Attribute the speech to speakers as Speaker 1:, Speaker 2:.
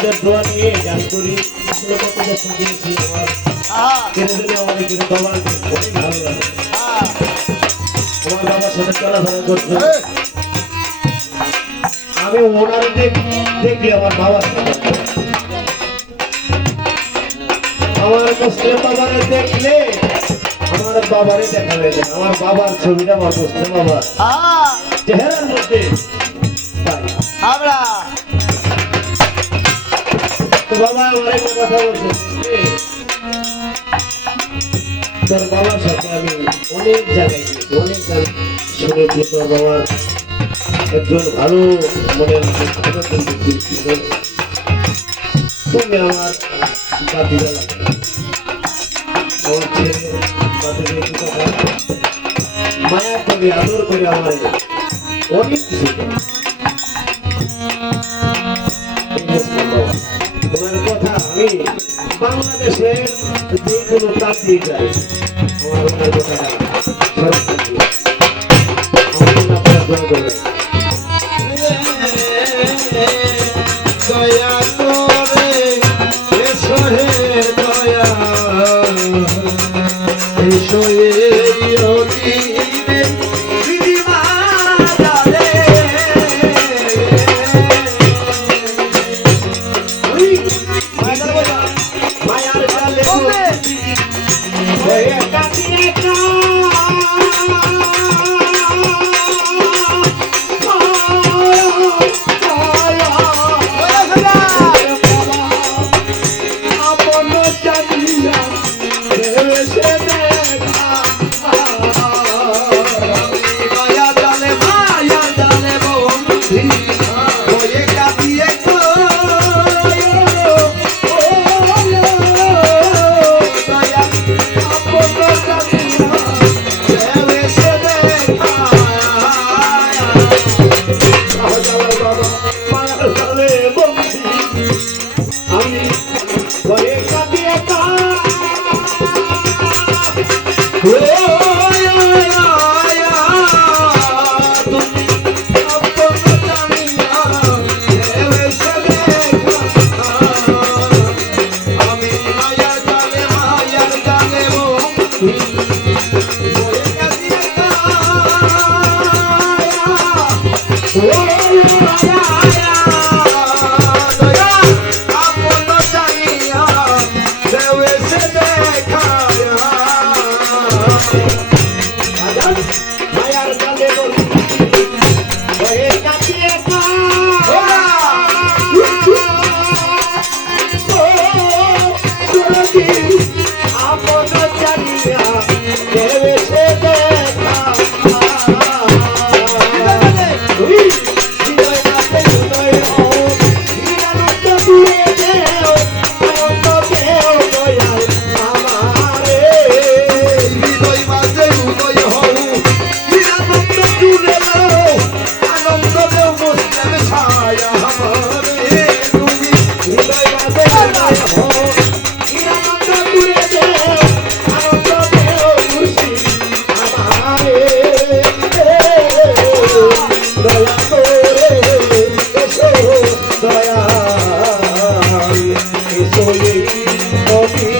Speaker 1: আপনাদের দোয়া নিয়ে গান করি। আপনাদের শুনিয়েছি আমার কেন জানি আমার কিন্তু বাবার অনেক ভালো লাগে। আমার বাবার সাথে চলাফেরা করছে আমি ওনার দেখি আমার বাবার আমার মুসলিম বাবারে দেখলে আমার বাবারে দেখা লাগে আমার বাবার ছবিটা আমার মুসলিম বাবা চেহারার মধ্যে তাই। বাবা বাবার সাথে আমি অনেক জায়গায় অনেক গান শুনেছি। তোর বাবার একজন ভালো মনের। তুমি আমার কথা মায়া করে, আদর করে আমার অনেক কিছু আমি বাংলাদেশের যে কোনো চাকরি যায়। দয়া আপন কবি